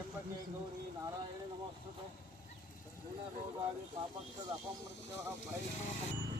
గణపతి గౌరీ నారాయణ నమోస్తుతం పాపక్షద అపమృత్యవ భయసు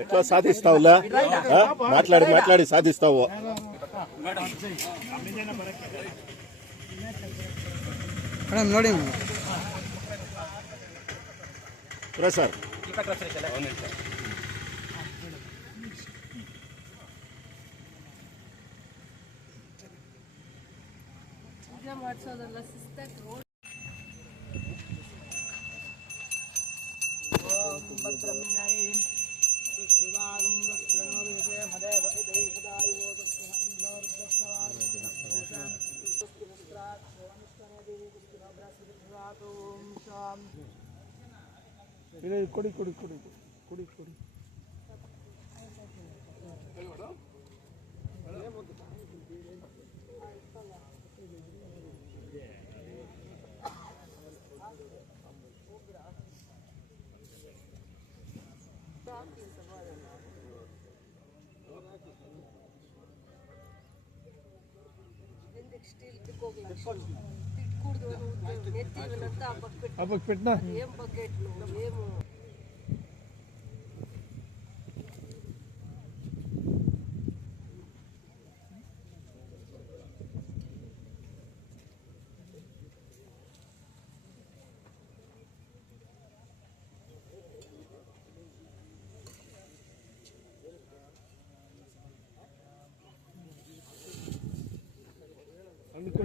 ఎట్లా సాధిస్తావులా ఆ? మాట్లాడి మాట్లాడి సాధిస్తావు ಮೇಡಮ್ ನೋಡಿ ಸರ್. ಪೂಜೆ ಮಾಡಿಸೋದಲ್ಲ ಶಿಸ್ತಾಗಿ ಕೊಡಿ ಕೊಡಿ ಕೊಡಿ ಕೊಡಿ ಕೊಡಿ స్టీల్ తిట్టుకోగలరు తిట్టుకూడదు నెత్తి వీళ్ళంతా ఆ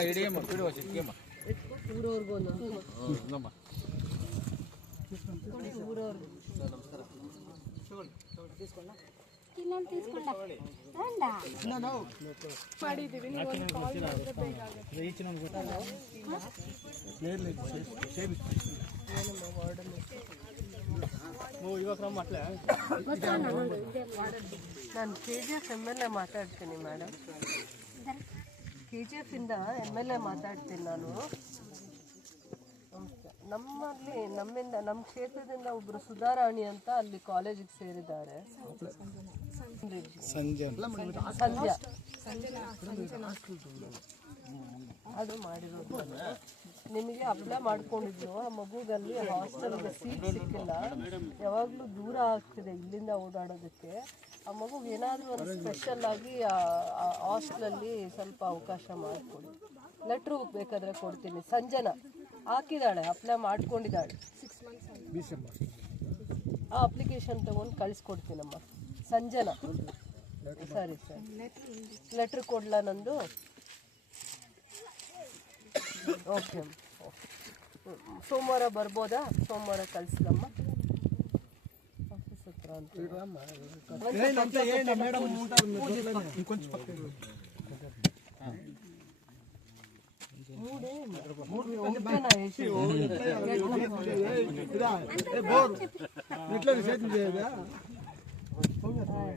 ಹಿಡಿಯಮ್ಮ ಬಿಡುವ ಚಿಕ್ಕಮ್ಮ ಊರವ್ರಿಗೊಂದು ಹಂಗಮ್ಮ ಊರವ್ರಿಗೆ ಸರ್ ನಮಸ್ಕಾರ ತಗೊಳ್ಳಿ ತಗೊಳ್ಳಿ ನಾನು K G F M L A ಮಾತಾಡ್ತೀನಿ ಮೇಡಮ್ ಕೆ ಜಿ ಎಫ್ ಇಂದ ಎಂ ಎಲ್ ಎ ಮಾತಾಡ್ತೀನಿ ನಾನು. ನಮ್ಮಲ್ಲಿ ನಮ್ಮಿಂದ ನಮ್ಮ ಕ್ಷೇತ್ರದಿಂದ ಒಬ್ಬರು ಸುಧಾರಾಣಿ ಅಂತ ಅಲ್ಲಿ ಕಾಲೇಜಿಗೆ ಸೇರಿದ್ದಾರೆ. ಸಂಜೆ ಅದು ಮಾಡಿರೋದು. ನಿಮಗೆ ಅಪ್ಲೈ ಮಾಡ್ಕೊಂಡಿದ್ರು ಆ ಮಗುಗಲ್ಲಿ ಹಾಸ್ಟೆಲ್ಗೆ ಸೀಟ್ ಸಿಕ್ಕಿಲ್ಲ. ಯಾವಾಗಲೂ ದೂರ ಆಗ್ತಿದೆ ಇಲ್ಲಿಂದ ಓಡಾಡೋದಕ್ಕೆ. ಆ ಮಗುಗೆ ಏನಾದರೂ ಒಂದು ಸ್ಪೆಷಲ್ ಆಗಿ ಹಾಸ್ಟೆಲಲ್ಲಿ ಸ್ವಲ್ಪ ಅವಕಾಶ ಮಾಡಿಕೊಡಿ. ಲೆಟ್ರು ಬೇಕಾದರೆ ಕೊಡ್ತೀನಿ. ಸಂಜನಾ ಹಾಕಿದಾಳೆ ಅಪ್ಲೈ ಮಾಡ್ಕೊಂಡಿದ್ದಾಳೆ. ಆ ಅಪ್ಲಿಕೇಶನ್ ತೊಗೊಂಡು ಕಳಿಸ್ಕೊಡ್ತೀನಮ್ಮ. ಸಂಜನಾ. ಸರಿ ಸರಿ. ಲೆಟ್ರ್ ಕೊಡ್ಲಾ ನಂದು? ಓಕೆ ಸೋಮವಾರ ಬರ್ಬೋದಾ? ಸೋಮವಾರ ಕಳಿಸ್ಲಮ್ಮ. ಆಫೀಸ್ ಹತ್ರ ಅಂತ.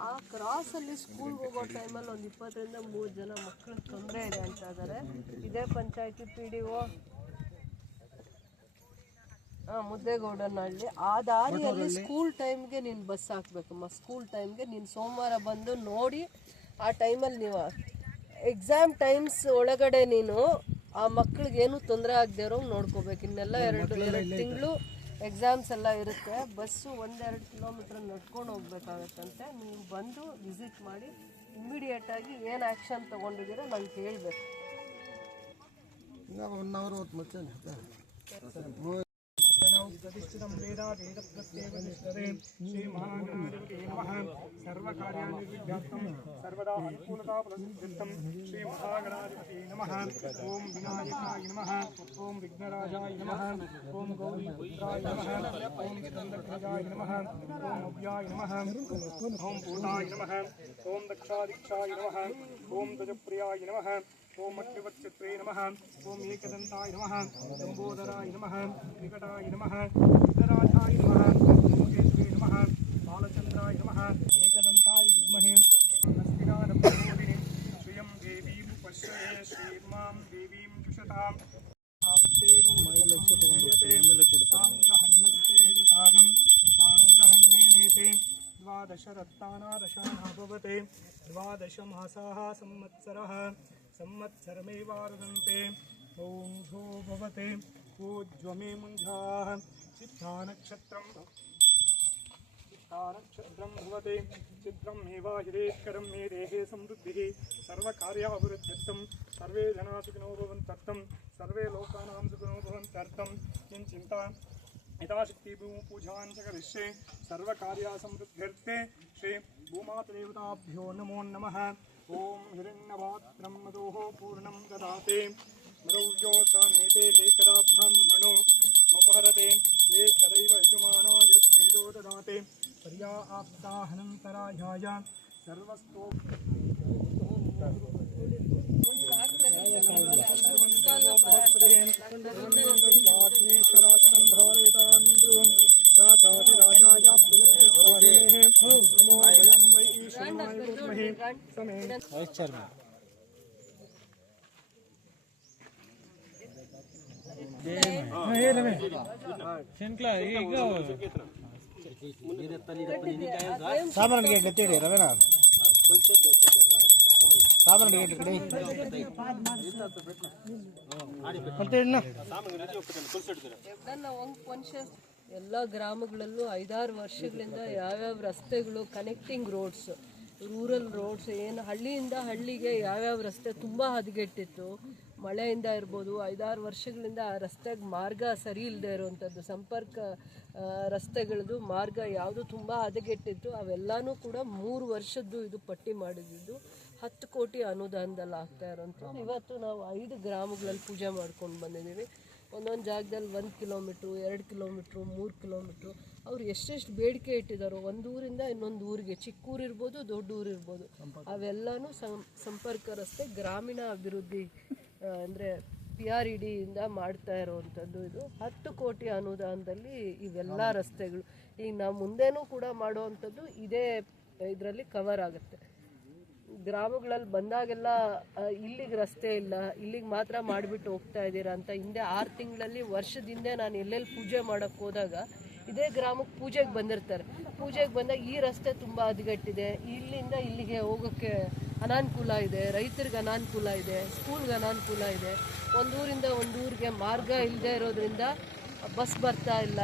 ಆ ಕ್ರಾಸಲ್ಲಿ ಸ್ಕೂಲ್ಗೆ ಹೋಗೋ ಟೈಮಲ್ಲಿ ಒಂದು ಇಪ್ಪತ್ತರಿಂದ ಮೂರು ಜನ ಮಕ್ಕಳು ತೊಂದರೆ ಇದೆ ಅಂತ ಇದ್ದಾರೆ ಇದೇ ಪಂಚಾಯತಿ ಪಿ ಡಿ ಒ ಹಾಂ ಮುದ್ದೇಗೌಡನಹಳ್ಳಿ. ಆ ದಾರಿಯಲ್ಲಿ ಸ್ಕೂಲ್ ಟೈಮ್ಗೆ ನೀನು ಬಸ್ ಹಾಕ್ಬೇಕಮ್ಮ ಸ್ಕೂಲ್ ಟೈಮ್ಗೆ ನೀನು ಸೋಮವಾರ ಬಂದು ನೋಡಿ ಆ ಟೈಮಲ್ಲಿ ನೀವು. ಎಕ್ಸಾಮ್ ಟೈಮ್ಸ್ ಒಳಗಡೆ ನೀನು ಆ ಮಕ್ಳಿಗೆ ಏನು ತೊಂದರೆ ಆಗದೆ ಇರೋ ನೋಡ್ಕೋಬೇಕು. ಇನ್ನೆಲ್ಲ ಎರಡು ಎರಡು ತಿಂಗಳು ಎಕ್ಸಾಮ್ಸ್ ಎಲ್ಲ ಇರುತ್ತೆ. ಬಸ್ಸು ಒಂದೆರಡು ಕಿಲೋಮೀಟ್ರ್ ನಡ್ಕೊಂಡು ಹೋಗ್ಬೇಕಾಗತ್ತಂತೆ. ನೀವು ಬಂದು ವಿಸಿಟ್ ಮಾಡಿ ಇಮ್ಮಿಡಿಯೇಟಾಗಿ ಏನು ಆ್ಯಕ್ಷನ್ ತೊಗೊಂಡಿದ್ದೀರೋ ನಂಗೆ ಹೇಳಬೇಕು सर्वकार्याणि विज्ञाप्तं सर्वदा अनुकूलताफलसिद्ध्यन्तं श्रीमहागणाधिपतये नमः नम विनायकाय नमः ॐ विघ्नराजाय नमः ॐ गौरीपुत्राय नमः ॐ गजप्रियाय नमः ओम अग्निवत्सत्रे नमः। ओम एकदन्ताय नमः। लम्बोदराय नमः। निकटाय नमः। सिद्धराजाय नमः। ओकेश्वरे नमः। बालचन्द्राय नमः। एकदन्ताय विद्महे। नस्तिकानम्बोधिनी श्रियं देवीमुपश्रये श्रीमां देवीं जुषताम्। द्वादशरत्नानादशानाभवते द्वादशमासाः संवत्सरः। संवत्सरमेवारदन्ते ॐ भो भवते। ऊज्वमे मुञ्झाः। चित्तानक्षत्रं चित्तानक्षत्रं भवते। चित्रम् एवाहिरेत्करं मे देहे संवृद्धिः सर्वकार्याभिवृद्ध्यर्थं। सर्वे जनाः सुखिनो भवन्तर्थं। सर्वे लोकानां सुखिनो भवन्तर्थं। किं चिन्ता यथाशक्ति भूमपूजान् च करिष्ये सर्वकार्यासमृद्ध्यर्थे। श्रीभूमातदेवताभ्यो नमो नमः। ॐ हिरण्यवात्रम्मदोः पूर्णं ददाते। मरौर्यो सानेते हे कदा ब्राह्मणो मपहरते ये कदैव यजमानाय तेजो ददाते। पर्या आप्ताहनन्तरायाय सर्वस्तो। सर्वं ವೈಸ್ ಚೇರ್ಮನ್ ಎಲ್ಲ ಗ್ರಾಮಗಳಲ್ಲೂ ಐದಾರು ವರ್ಷಗಳಿಂದ ಯಾವ್ಯಾವ ರಸ್ತೆಗಳು ಕನೆಕ್ಟಿಂಗ್ ರೋಡ್ಸ್ ರೂರಲ್ ರೋಡ್ಸ್, ಏನು ಹಳ್ಳಿಯಿಂದ ಹಳ್ಳಿಗೆ ಯಾವ್ಯಾವ ರಸ್ತೆ ತುಂಬ ಹದಗೆಟ್ಟಿತ್ತು. ಮಳೆಯಿಂದ ಇರ್ಬೋದು, ಐದಾರು ವರ್ಷಗಳಿಂದ ಆ ರಸ್ತೆಗೆ ಮಾರ್ಗ ಸರಿ ಇಲ್ಲದೆ ಇರುವಂಥದ್ದು ಸಂಪರ್ಕ ರಸ್ತೆಗಳದ್ದು ಮಾರ್ಗ ಯಾವುದು ತುಂಬ ಹದಗೆಟ್ಟಿತ್ತು. ಅವೆಲ್ಲನೂ ಕೂಡ ಮೂರು ವರ್ಷದ್ದು ಇದು ಪಟ್ಟಿ ಮಾಡಿದ್ದು. ಹತ್ತು ಕೋಟಿ ಅನುದಾನದಲ್ಲಿ ಆಗ್ತಾ ಇರೋಂಥದ್ದು. ಇವತ್ತು ನಾವು ಐದು ಗ್ರಾಮಗಳಲ್ಲಿ ಪೂಜೆ ಮಾಡ್ಕೊಂಡು ಬಂದಿದ್ದೀವಿ. ಒಂದೊಂದು ಜಾಗದಲ್ಲಿ ಒಂದು ಕಿಲೋಮೀಟ್ರು, ಎರಡು ಕಿಲೋಮೀಟ್ರು, ಮೂರು ಕಿಲೋಮೀಟ್ರು. ಅವ್ರು ಎಷ್ಟೆಷ್ಟು ಬೇಡಿಕೆ ಇಟ್ಟಿದ್ದಾರೋ ಒಂದು ಊರಿಂದ ಇನ್ನೊಂದು ಊರಿಗೆ ಚಿಕ್ಕ ಊರಿರ್ಬೋದು ದೊಡ್ಡ ಊರಿರ್ಬೋದು ಅವೆಲ್ಲನೂ ಸಂಪರ್ಕ ರಸ್ತೆ ಗ್ರಾಮೀಣ ಅಭಿವೃದ್ಧಿ ಅಂದರೆ ಪಿ ಆರ್ ಇ ಡಿಯಿಂದ ಮಾಡ್ತಾ ಇರೋವಂಥದ್ದು ಇದು. ಹತ್ತು ಕೋಟಿ ಅನುದಾನದಲ್ಲಿ ಇವೆಲ್ಲ ರಸ್ತೆಗಳು. ಈಗ ನಾವು ಮುಂದೆನೂ ಕೂಡ ಮಾಡುವಂಥದ್ದು ಇದೇ, ಇದರಲ್ಲಿ ಕವರ್ ಆಗುತ್ತೆ. ಗ್ರಾಮಗಳಲ್ಲಿ ಬಂದಾಗೆಲ್ಲ ಇಲ್ಲಿಗೆ ರಸ್ತೆ ಇಲ್ಲ, ಇಲ್ಲಿಗೆ ಮಾತ್ರ ಮಾಡಿಬಿಟ್ಟು ಹೋಗ್ತಾ ಇದ್ದೀರಾ ಅಂತ ಹಿಂದೆ ಆರು ತಿಂಗಳಲ್ಲಿ ವರ್ಷದಿಂದ ನಾನು ಎಲ್ಲೆಲ್ಲಿ ಪೂಜೆ ಮಾಡೋಕ್ಕೆ ಹೋದಾಗ ಇದೇ ಗ್ರಾಮಕ್ಕೆ ಪೂಜೆಗೆ ಬಂದಿರ್ತಾರೆ. ಪೂಜೆಗೆ ಬಂದಾಗ ಈ ರಸ್ತೆ ತುಂಬ ಹದಗೆಟ್ಟಿದೆ. ಇಲ್ಲಿಂದ ಇಲ್ಲಿಗೆ ಹೋಗೋಕ್ಕೆ ಅನಾನುಕೂಲ ಇದೆ. ರೈತರಿಗೆ ಅನಾನುಕೂಲ ಇದೆ. ಸ್ಕೂಲ್ಗೆ ಅನಾನುಕೂಲ ಇದೆ. ಒಂದೂರಿಂದ ಒಂದು ಊರಿಗೆ ಮಾರ್ಗ ಇಲ್ಲದೆ ಇರೋದ್ರಿಂದ ಬಸ್ ಬರ್ತಾ ಇಲ್ಲ.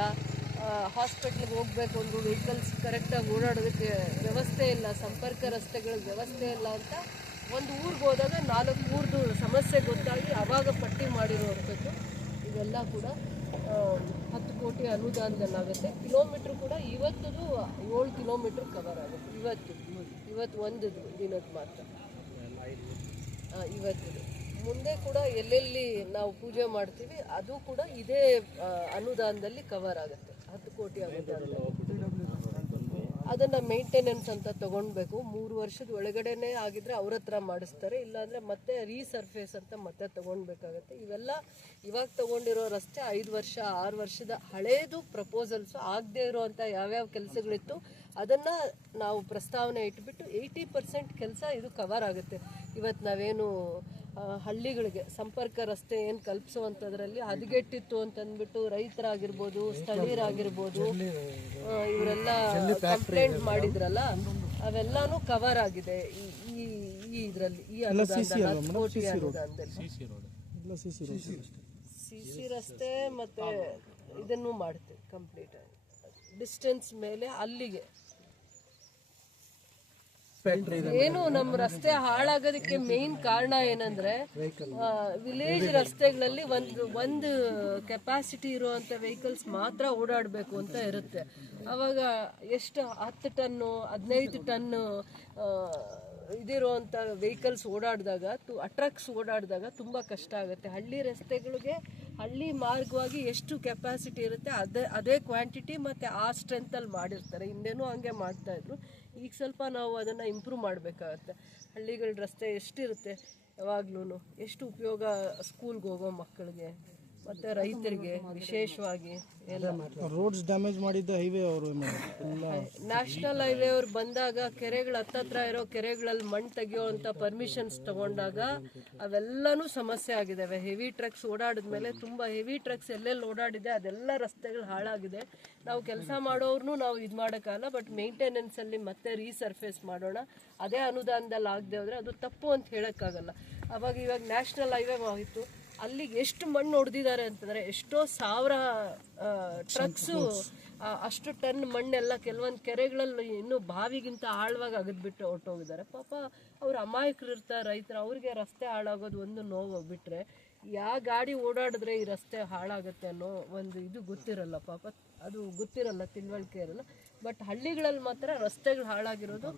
ಹಾಸ್ಪಿಟ್ಲಿಗೆ ಹೋಗಬೇಕು ಒಂದು ವೆಹಿಕಲ್ಸ್ ಕರೆಕ್ಟಾಗಿ ಓಡಾಡೋದಕ್ಕೆ ವ್ಯವಸ್ಥೆ ಇಲ್ಲ. ಸಂಪರ್ಕ ರಸ್ತೆಗಳಿಗೆ ವ್ಯವಸ್ಥೆ ಇಲ್ಲ ಅಂತ ಒಂದು ಊರಿಗೆ ಹೋದಾಗ ನಾಲ್ಕು ಊರ್ದು ಸಮಸ್ಯೆ ಗೊತ್ತಾಗಿ ಅವಾಗ ಪಟ್ಟಿ ಮಾಡಿರುವಂಥದ್ದು ಇವೆಲ್ಲ ಕೂಡ ಹತ್ತು ಅನುದಾನದಲ್ಲಾಗುತ್ತೆ. ಕಿಲೋಮೀಟ್ರ್ ಕೂಡ ಇವತ್ತದು ಏಳು ಕಿಲೋಮೀಟ್ರ್ ಕವರ್ ಆಗುತ್ತೆ. ಇವತ್ತು ಇವತ್ತು ಒಂದು ದಿನದ ಮಾತ್ರ. ಹಾಂ ಇವತ್ತು ಮುಂದೆ ಕೂಡ ಎಲ್ಲೆಲ್ಲಿ ನಾವು ಪೂಜೆ ಮಾಡ್ತೀವಿ, ಅದು ಕೂಡ ಇದೇ ಅನುದಾನದಲ್ಲಿ ಕವರ್ ಆಗುತ್ತೆ. ಹತ್ತು ಕೋಟಿ ಅನುದಾನದಲ್ಲಿ. ಅದನ್ನ ಮೇಂಟೆನೆನ್ಸ್ ಅಂತ ತಗೊಳ್ಬೇಕು ಮೂರು ವರ್ಷದ ಒಳಗಡೆನೇ ಆಗಿದ್ರೆ ಅವ್ರ ಹತ್ರ ಮಾಡಿಸ್ತಾರೆ. ಇಲ್ಲಾಂದರೆ ಮತ್ತೆ ರೀಸರ್ಫೇಸ್ ಅಂತ ಮತ್ತೆ ತಗೊಳ್ಬೇಕಾಗತ್ತೆ ಇವೆಲ್ಲ ಇವಾಗ ತಗೊಂಡಿರೋ ರಸ್ತೆ ಐದು ವರ್ಷ, ಆರು ವರ್ಷದ ಹಳೇದು ಪ್ರಪೋಸಲ್ಸ್ ಆಗದೆ ಇರುವಂತ ಯಾವ್ಯಾವ ಕೆಲಸಗಳಿತ್ತು, ಅದನ್ನ ನಾವು ಪ್ರಸ್ತಾವನೆ ಇಟ್ಬಿಟ್ಟು ಏಯ್ಟಿ ಪರ್ಸೆಂಟ್ ಕೆಲಸ ಇದು ಕವರ್ ಆಗುತ್ತೆ. ಇವತ್ತು ನಾವೇನು ಹಳ್ಳಿಗಳಿಗೆ ಸಂಪರ್ಕ ರಸ್ತೆ ಏನು ಕಲ್ಪಿಸುವಂಥದ್ರಲ್ಲಿ ಹದಗೆಟ್ಟಿತ್ತು ಅಂತಂದ್ಬಿಟ್ಟು ರೈತರಾಗಿರ್ಬೋದು ಸ್ಥಳೀಯರಾಗಿರ್ಬೋದು ಇವರೆಲ್ಲ ಕಂಪ್ಲೇಂಟ್ ಮಾಡಿದ್ರಲ್ಲ ಅವೆಲ್ಲಾನು ಕವರ್ ಆಗಿದೆ. ಈ- ಈ ಈ ಇದರಲ್ಲಿ ಈ ಕೋಟಿ ಅನುದಾನದಲ್ಲಿ. ಸಿ ಸಿ ಸಿ ಸಿ ರಸ್ತೆ ಮತ್ತೆ ಇದನ್ನು ಮಾಡ್ತೀವಿ ಕಂಪ್ಲೀಟ್ ಡಿಸ್ಟೆನ್ಸ್ ಮೇಲೆ ಅಲ್ಲಿಗೆ ಏನು ನಮ್ಮ ರಸ್ತೆ ಹಾಳಾಗೋದಕ್ಕೆ ಮೇನ್ ಕಾರಣ ಏನಂದ್ರೆ ವಿಲೇಜ್ ರಸ್ತೆಗಳಲ್ಲಿ ಒಂದು ಒಂದು ಕೆಪಾಸಿಟಿ ಇರುವಂತ ವೆಹಿಕಲ್ಸ್ ಮಾತ್ರ ಓಡಾಡಬೇಕು ಅಂತ ಇರುತ್ತೆ. ಅವಾಗ ಎಷ್ಟು ಹತ್ತು ಟನ್ನು ಹದಿನೈದು ಟನ್ನು ಇದಿರುವಂಥ ವೆಹಿಕಲ್ಸ್ ಓಡಾಡಿದಾಗ ತು ಟ್ರಕ್ಸ್ ಓಡಾಡಿದಾಗ ತುಂಬಾ ಕಷ್ಟ ಆಗುತ್ತೆ. ಹಳ್ಳಿ ರಸ್ತೆಗಳಿಗೆ ಹಳ್ಳಿ ಮಾರ್ಗವಾಗಿ ಎಷ್ಟು ಕೆಪಾಸಿಟಿ ಇರುತ್ತೆ ಅದೇ ಅದೇ ಕ್ವಾಂಟಿಟಿ ಮತ್ತೆ ಆ ಸ್ಟ್ರೆಂತಲ್ಲಿ ಮಾಡಿರ್ತಾರೆ. ಹಿಂದೆನೂ ಹಂಗೆ ಮಾಡ್ತಾಯಿದ್ರು ಈಗ ಸ್ವಲ್ಪ ನಾವು ಅದನ್ನು ಇಂಪ್ರೂವ್ ಮಾಡಬೇಕಾಗತ್ತೆ. ಹಳ್ಳಿಗಳ ರಸ್ತೆ ಎಷ್ಟಿರುತ್ತೆ ಯಾವಾಗ್ಲೂ ಎಷ್ಟು ಉಪಯೋಗ ಸ್ಕೂಲ್ಗೆ ಹೋಗೋ ಮಕ್ಕಳಿಗೆ? ಮತ್ತು ರೈತರಿಗೆ ವಿಶೇಷವಾಗಿ ಎಲ್ಲ. ರೋಡ್ಸ್ ಡ್ಯಾಮೇಜ್ ಮಾಡಿದ್ದ ಹೈವೇ ಅವರು ನ್ಯಾಷನಲ್ ಹೈವೇ ಅವ್ರು ಬಂದಾಗ ಕೆರೆಗಳ ಹತ್ತತ್ರ ಇರೋ ಕೆರೆಗಳಲ್ಲಿ ಮಣ್ಣು ತೆಗಿಯೋವಂಥ ಪರ್ಮಿಷನ್ಸ್ ತಗೊಂಡಾಗ ಅವೆಲ್ಲನೂ ಸಮಸ್ಯೆ ಆಗಿದ್ದಾವೆ ಹೆವಿ ಟ್ರಕ್ಸ್ ಓಡಾಡಿದ್ಮೇಲೆ ತುಂಬ ಹೆವಿ ಟ್ರಕ್ಸ್ ಎಲ್ಲೆಲ್ಲಿ ಓಡಾಡಿದೆ ಅದೆಲ್ಲ ರಸ್ತೆಗಳು ಹಾಳಾಗಿದೆ. ನಾವು ಕೆಲಸ ಮಾಡೋರ್ನು ನಾವು ಇದು ಮಾಡೋಕ್ಕಲ್ಲ ಬಟ್ ಮೇಂಟೆನೆನ್ಸಲ್ಲಿ ಮತ್ತೆ ರೀಸರ್ಫೇಸ್ ಮಾಡೋಣ. ಅದೇ ಅನುದಾನದಲ್ಲಿ ಆಗದೆ ಹೋದರೆ ಅದು ತಪ್ಪು ಅಂತ ಹೇಳೋಕ್ಕಾಗಲ್ಲ. ಅವಾಗ ಇವಾಗ ನ್ಯಾಷನಲ್ ಹೈವೇ ಆಯಿತು. ಅಲ್ಲಿಗೆ ಎಷ್ಟು ಮಣ್ಣು ಹೊಡೆದಿದ್ದಾರೆ ಅಂತಂದರೆ ಎಷ್ಟೋ ಸಾವಿರ ಟ್ರಕ್ಸು ಅಷ್ಟು ಟನ್ ಮಣ್ಣೆಲ್ಲ ಕೆಲವೊಂದು ಕೆರೆಗಳಲ್ಲಿ ಇನ್ನೂ ಬಾವಿಗಿಂತ ಆಳವಾಗಿ ಅಗದ್ಬಿಟ್ಟು ಹೊರ್ಟೋಗಿದ್ದಾರೆ. ಪಾಪ ಅವ್ರು ಅಮಾಯಕರು ಇರ್ತಾರೆ, ರೈತರು, ಅವ್ರಿಗೆ ರಸ್ತೆ ಹಾಳಾಗೋದು ಒಂದು ನೋವು ಬಿಟ್ಟರೆ ಯಾವ ಗಾಡಿ ಓಡಾಡಿದ್ರೆ ಈ ರಸ್ತೆ ಹಾಳಾಗುತ್ತೆ ಅನ್ನೋ ಒಂದು ಇದು ಗೊತ್ತಿರಲ್ಲ ಪಾಪ. ಅದು ಗೊತ್ತಿರಲ್ಲ, ತಿಳುವಳಿಕೆ ಇರಲ್ಲ. ಬಟ್ ಹಳ್ಳಿಗಳಲ್ಲಿ ಮಾತ್ರ ರಸ್ತೆಗಳು ಹಾಳಾಗಿರೋದು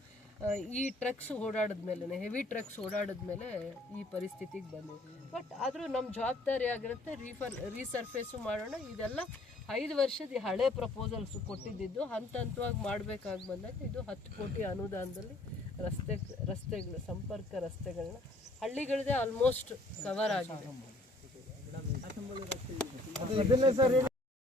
ಈ ಟ್ರಕ್ಸ್ ಓಡಾಡಿದ್ಮೇಲೆ ಹೆವಿ ಟ್ರಕ್ಸ್ ಓಡಾಡಿದ್ಮೇಲೆ ಈ ಪರಿಸ್ಥಿತಿಗೆ ಬಂದಿದೆ. ಬಟ್ ಆದರೂ ನಮ್ಮ ಜವಾಬ್ದಾರಿ ಆಗಿರುತ್ತೆ ರೀಫರ್ ರೀಸರ್ಫೇಸು ಮಾಡೋಣ. ಇದೆಲ್ಲ ಐದು ವರ್ಷದ ಹಳೆ ಪ್ರಪೋಸಲ್ಸ್ ಕೊಟ್ಟಿದ್ದು ಹಂತ ಹಂತವಾಗಿ ಮಾಡಬೇಕಾಗಿ ಬಂದಾಗ ಇದು ಹತ್ತು ಕೋಟಿ ಅನುದಾನದಲ್ಲಿ ರಸ್ತೆ ರಸ್ತೆಗಳು ಸಂಪರ್ಕ ರಸ್ತೆಗಳನ್ನ ಹಳ್ಳಿಗಳದೇ ಆಲ್ಮೋಸ್ಟ್ ಕವರ್ ಆಗಿದೆ.